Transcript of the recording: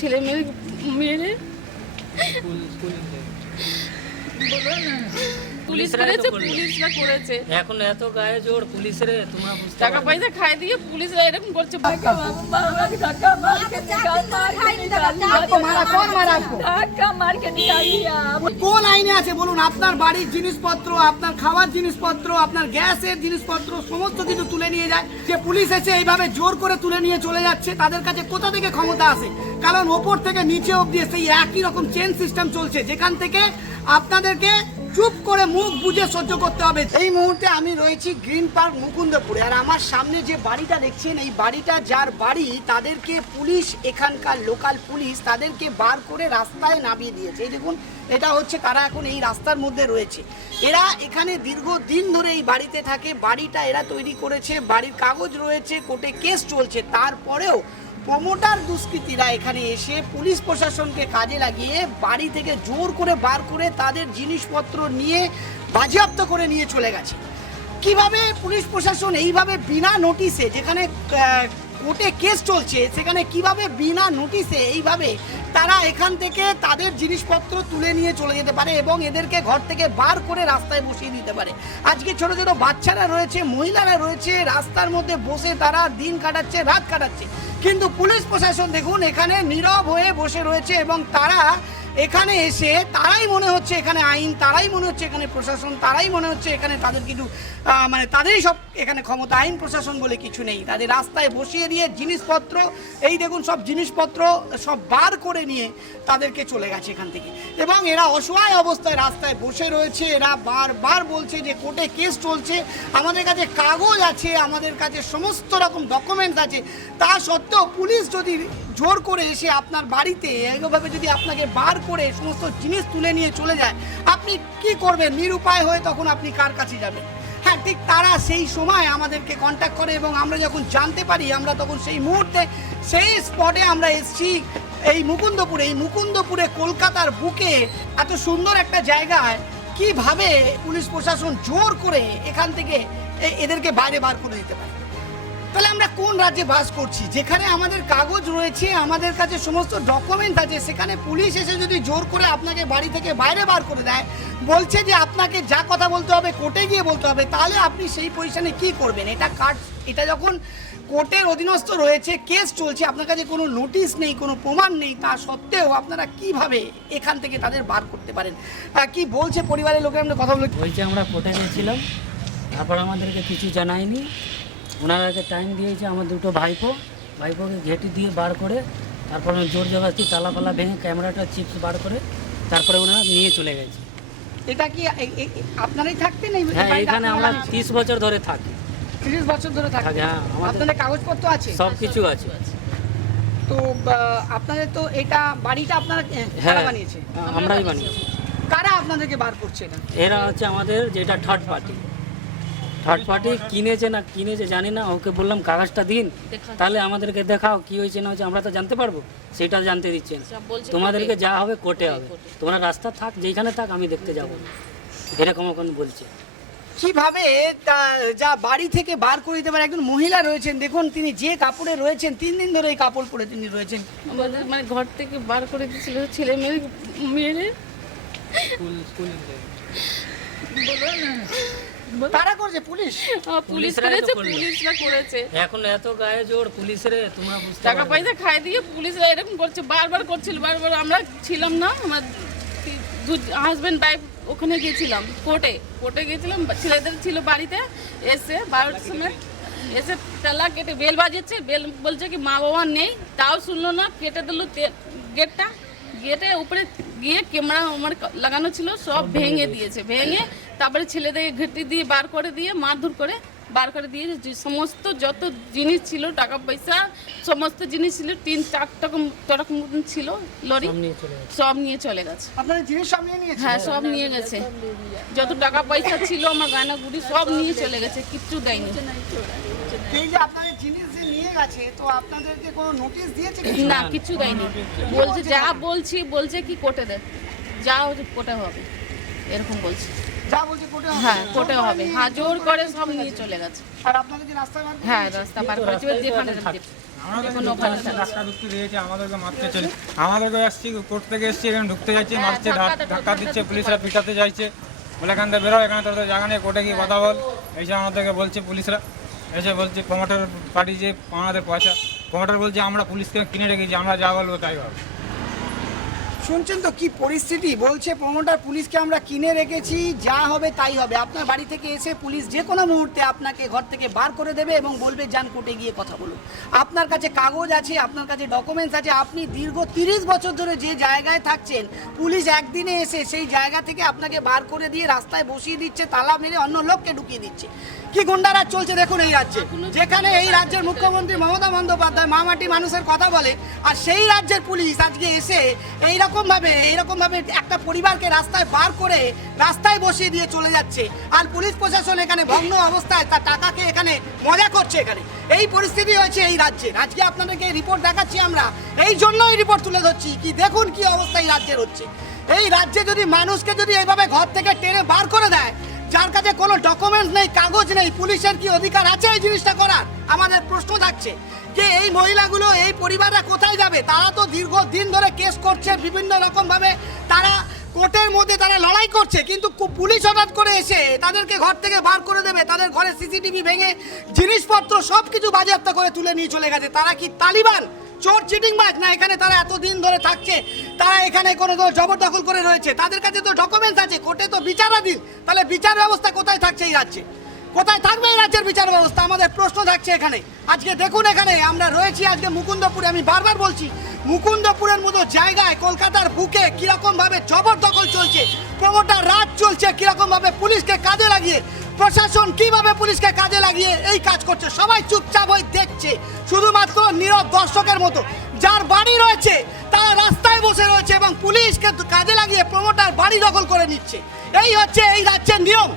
ছেলে মেয়ে পুলিশ করেছে, পুলিশরা করেছে। এখন এত গায়ে জোর পুলিশের, তোমরা বুঝতে টাকা পয়সা খাই দিয়ে পুলিশরা এরকম করছে। কোন আইনে আছে বলুন? আপনার বাড়ির জিনিসপত্র, আপনার খাওয়ার জিনিসপত্র, আপনার গ্যাসের জিনিসপত্র সমস্ত কিছু তুলে নিয়ে যায়। যে পুলিশ এসে এইভাবে জোর করে তুলে নিয়ে চলে যাচ্ছে, তাদের কাছে কোথা থেকে ক্ষমতা আসে? কারণ ওপর থেকে নিচে অব্দি সেই একই রকম চেন সিস্টেম চলছে, যেখান থেকে আপনাদেরকে চুপ করে মুখ বুঝে সহ্য করতে হবে। এই মুহূর্তে আমি রয়েছি গ্রিন পার্ক মুকুন্দপুরে, আর আমার সামনে যে বাড়িটা দেখছেন, এই বাড়িটা যার বাড়ি, তাদেরকে পুলিশ, এখানকার লোকাল পুলিশ তাদেরকে বার করে রাস্তায় নামিয়ে দিয়েছে। এই দেখুন, এটা হচ্ছে তারা এখন এই রাস্তার মধ্যে রয়েছে। এরা এখানে দীর্ঘদিন ধরে এই বাড়িতে থাকে, বাড়িটা এরা তৈরি করেছে, বাড়ির কাগজ রয়েছে, কোর্টে কেস চলছে। তারপরেও প্রমোটার দুষ্কৃতীরা এখানে এসে পুলিশ প্রশাসনকে কাজে লাগিয়ে বাড়ি থেকে জোর করে বার করে তাদের জিনিসপত্র নিয়ে বাজেয়াপ্ত করে নিয়ে চলে গেছে। কিভাবে পুলিশ প্রশাসন এইভাবে বিনা নোটিশে, যেখানে কোর্টে কেস চলছে, সেখানে কিভাবে বিনা নোটিশে এইভাবে তারা এখান থেকে তাদের জিনিসপত্র তুলে নিয়ে চলে যেতে পারে এবং এদেরকে ঘর থেকে বার করে রাস্তায় বসিয়ে দিতে পারে? আজকে ছোট ছোট বাচ্চারা রয়েছে, মহিলারা রয়েছে, রাস্তার মধ্যে বসে তারা দিন কাটাচ্ছে, রাত কাটাচ্ছে, কিন্তু পুলিশ প্রশাসন দেখুন এখানে নীরব হয়ে বসে রয়েছে এবং তারা এখানে এসে তারাই মনে হচ্ছে এখানে আইন, তারাই মনে হচ্ছে এখানে প্রশাসন, তারাই মনে হচ্ছে এখানে তাদের কিছু মানে তাদেরই সব এখানে ক্ষমতা। আইন প্রশাসন বলে কিছু নেই। তাদের রাস্তায় বসিয়ে দিয়ে জিনিসপত্র, এই দেখুন সব জিনিসপত্র সব বার করে নিয়ে তাদেরকে চলে গেছে এখান থেকে। এবং এরা অসহায় অবস্থায় রাস্তায় বসে রয়েছে। এরা বারবার বলছে যে কোর্টে কেস চলছে, আমাদের কাছে কাগজ আছে, আমাদের কাছে সমস্ত রকম ডকুমেন্টস আছে, তা সত্ত্বেও পুলিশ যদি জোর করে এসে আপনার বাড়িতে এইভাবে যদি আপনাকে বার করে সমস্ত জিনিস তুলে নিয়ে চলে যায়, আপনি কি করবেন? নিরুপায় হয়ে তখন আপনি কার কাছে যাবেন? হ্যাঁ, ঠিক তারা সেই সময় আমাদেরকে কন্ট্যাক্ট করে এবং আমরা যখন জানতে পারি, আমরা তখন সেই মুহূর্তে সেই স্পটে আমরা এসেছি। এই মুকুন্দপুরে কলকাতার বুকে এত সুন্দর একটা জায়গায় কিভাবে পুলিশ প্রশাসন জোর করে এখান থেকে এদেরকে বাইরে বার করে দিতে পারে? তাহলে আমরা কোন রাজ্যে বাস করছি, যেখানে আমাদের কাগজ রয়েছে, আমাদের কাছে সমস্ত ডকুমেন্ট আছে, সেখানে পুলিশ এসে যদি জোর করে আপনাকে বাড়ি থেকে বাইরে বার করে দেয়, বলছে যে আপনাকে যা কথা বলতে হবে কোর্টে গিয়ে বলতে হবে, তাহলে আপনি সেই পজিশনে কি করবেন? এটা যখন কোর্টের অধীনস্থ রয়েছে, কেস চলছে, আপনার কাছে কোনো নোটিশ নেই, কোনো প্রমাণ নেই, তা সত্ত্বেও আপনারা কিভাবে এখান থেকে তাদের বার করতে পারেন? কি বলছে পরিবারের লোকের? আমরা কথা বলছি আমরা কোর্টে গেছিলাম, তারপর আমাদেরকে কিছু জানায়নি। ওনারাকে টাইম দিয়েছে আমার দুটো ভাইপোকে ঘেঁটি দিয়ে বার করে, তারপরে জোর জবরদস্তি তালা ভেঙে ক্যামেরাটা চিপস বার করে তারপরে ওনারা নিয়ে চলে গেছে। এটা কি আপনারাই থাকতেন? হ্যাঁ, এখানে আমরা 30 বছর ধরে থাকি। 30 বছর ধরে থাকি। হ্যাঁ, আপনাদের কাগজপত্র আছে? সব কিছু আছে। তো আপনাদের তো এটা বাড়িটা আপনারা কারা বানিয়েছে? আমরাই বানিয়েছি। কারা আপনাদেরকে বার করছে? এরা হচ্ছে আমাদের যেটা থার্ড পার্টি কিনেছে না কিনেছে জানি না। ওকে বললাম কাগজটা দিন, তাহলে আমাদেরকে দেখাও কি হয়েছে না হয়েছে, আমরা তো জানতে পারবো, সেটা জানতে দিচ্ছে না। তোমাদেরকে যা হবে কোর্টে হবে, তোমরা রাস্তা থাক, যেখানে থাক, আমি দেখতে যাবো, এরকম এখন বলছে। কিভাবে যা বাড়ি থেকে বার করে দিতে পারে? একজন মহিলা রয়েছেন, দেখুন তিনি যে কাপড়ে রয়েছেন, 3 দিন ধরে এই কাপড় পরে তিনি রয়েছেন। আমাদের মানে ঘর থেকে বার করে দিয়েছিল ছেলে মেয়ে তারা করছে পুলিশ? পুলিশ করেছে, পুলিশরা করেছে। এখন এত গায়ে জোর পুলিশের, তোমরা বুঝতে টাকা পয়সা খাই দিয়ে পুলিশরা এরকম করছে, বারবার করছিল। বারবার আমরা ছিলাম না, আমরা হাজব্যান্ড ওয়াইফ ওখানে গিয়েছিলাম, কোর্টে গিয়েছিলাম। ছেলেদের ছিল বাড়িতে, এসে 12টার সময় এসে তালা কেটে বেল বাজিয়েছে। বেল বলছে কি মা বাবা নেই, তাও শুনলো না, কেটে দিল গেটে উপরে গিয়ে ক্যামেরা আমার লাগানো ছিল, সব ভেঙে দিয়েছে। ভেঙে তারপরে ছেলেদেরকে ঘেঁটি দিয়ে বার করে দিয়ে মারধর করে বার করে দিয়ে সমস্ত যত জিনিস ছিল, টাকা পয়সা সমস্ত জিনিস ছিল, 3-4 টরক মতন ছিল লরি, সব নিয়ে চলে গেছে। আপনাদের জিনিস সব নিয়ে নিয়েছে? হ্যাঁ, সব নিয়ে গেছে। যত টাকা পয়সা ছিল, আমার গয়না গুড়ি সব নিয়ে চলে গেছে, কিচ্ছু দেয়নি। এই যে আপনাদের জিনিস যে নিয়ে গেছে, তো আপনাদেরকে কোনো নোটিশ দিয়েছে? না, কিছু দেয়নি। বলছে যা বলছে কি কোর্টে দে, যা কোর্টে হবে, এরকম বলছে। যা বলছে কোর্টে হবে? হ্যাঁ, কোর্টে হবে। হ্যাঁ, জোর করে সব নিয়ে চলে গেছে। আর আপনাদের কি রাস্তা বার? হ্যাঁ, রাস্তা বার করেছে যেখানে। কোনো ভালো থাকছে। ধাক্কা ঢুকতে দিয়েছে, আমাদেরকে মারতে চলে, আমাদেরকে এসছি কোর্ট থেকে এসছি, এখানে ঢুকতে যাচ্ছে, মারছে, ধাক্কা দিচ্ছে, পুলিশরা পিটাতে চাইছে, বলে এখান থেকে বেরো, এখানে তোর জায়গা নেই, কোর্টে গিয়ে কথা বল, এইসব আমাদেরকে বলছে পুলিশরা। এসে বলছে প্রমোটার পার্টি যে আমাদের পয়সা, প্রমোটার বলছে আমরা পুলিশকে কিনে রেখেছি, আমরা যা বলবো তাই হবে। শুনছেন তো কি পরিস্থিতি, বলছে প্রমোটার পুলিশকে আমরা কিনে রেখেছি, যা হবে তাই হবে। আপনার বাড়ি থেকে এসে পুলিশ যে কোনো মুহূর্তে আপনাকে ঘর থেকে বার করে দেবে এবং বলবে যান কোর্টে গিয়ে কথা বলুন। আপনার কাছে কাগজ আছে, আপনার কাছে ডকুমেন্টস আছে, আপনি দীর্ঘ 30 বছর ধরে যে জায়গায় থাকছেন, পুলিশ একদিনে এসে সেই জায়গা থেকে আপনাকে বার করে দিয়ে রাস্তায় বসিয়ে দিচ্ছে, তালা মেরে অন্য লোককে ঢুকিয়ে দিচ্ছে। কি গুন্ডারাজ চলছে দেখুন এই রাজ্যে, যেখানে এই রাজ্যের মুখ্যমন্ত্রী মমতা বন্দ্যোপাধ্যায় মা মাটি মানুষের কথা বলে, আর সেই রাজ্যের পুলিশ আজকে এসে এইরকম ভাবে একটা পরিবারকে রাস্তায় বার করে রাস্তায় বসিয়ে দিয়ে চলে যাচ্ছে। আর পুলিশ প্রশাসন এখানে ভগ্ন অবস্থায় তার টাকাকে এখানে মজা করছে। এখানে এই পরিস্থিতি হয়েছে এই রাজ্যের। আজকে আপনাদেরকে এই রিপোর্ট দেখাচ্ছি আমরা, এই জন্যই রিপোর্ট তুলে ধরছি কি দেখুন কি অবস্থা এই রাজ্যের হচ্ছে। এই রাজ্যে যদি মানুষকে যদি এইভাবে ঘর থেকে টেনে বার করে দেয়, যার কাছে কোনো ডকুমেন্টস নেই, কাগজ নেই, পুলিশের কি অধিকার আছে এই জিনিসটা করার? আমাদের প্রশ্ন থাকছে যে এই মহিলাগুলো, এই পরিবাররা কোথায় যাবে? তারা তো দীর্ঘদিন ধরে কেস করছে, বিভিন্ন রকম ভাবে তারা কোর্টের মধ্যে তারা লড়াই করছে, কিন্তু পুলিশ হঠাৎ করে এসে তাদেরকে ঘর থেকে বার করে দেবে, তাদের ঘরে সিসিটিভি ভেঙে জিনিসপত্র সব কিছু বাজেয়াপ্ত করে তুলে নিয়ে চলে গেছে। তারা কি তালিবান, চোর চিটিংবাজ? না, এখানে তারা এতদিন ধরে থাকছে, তারা এখানে কোনো জবরদখল করে রয়েছে, তাদের কাছে তো ডকুমেন্টস আছে, কোর্টে তো বিচারাধীন। তাহলে বিচার ব্যবস্থা কোথায় থাকছে এই রাজ্যে? কোথায় থাকবে এই রাজ্যের বিচার ব্যবস্থা? আমাদের প্রশ্ন থাকছে এখানে। আজকে দেখুন এখানে আমরা রয়েছি আজকে মুকুন্দপুরে, আমি বারবার বলছি মুকুন্দপুরের মতো জায়গায় কলকাতার বুকে কিরকম ভাবে জবরদখল চলছে, প্রমোটার রাজ চলছে, কিরকম ভাবে পুলিশকে কাজে লাগিয়ে, প্রশাসন কিভাবে পুলিশকে কাজে লাগিয়ে এই কাজ করছে। সবাই চুপচাপ হয়ে দেখছে, শুধুমাত্র নীরব দর্শকের মতো। যার বাড়ি রয়েছে তারা রাস্তায় বসে রয়েছে এবং পুলিশকে কাজে লাগিয়ে প্রমোটার বাড়ি দখল করে নিচ্ছে। এই হচ্ছে এই রাজ্যের নিয়ম।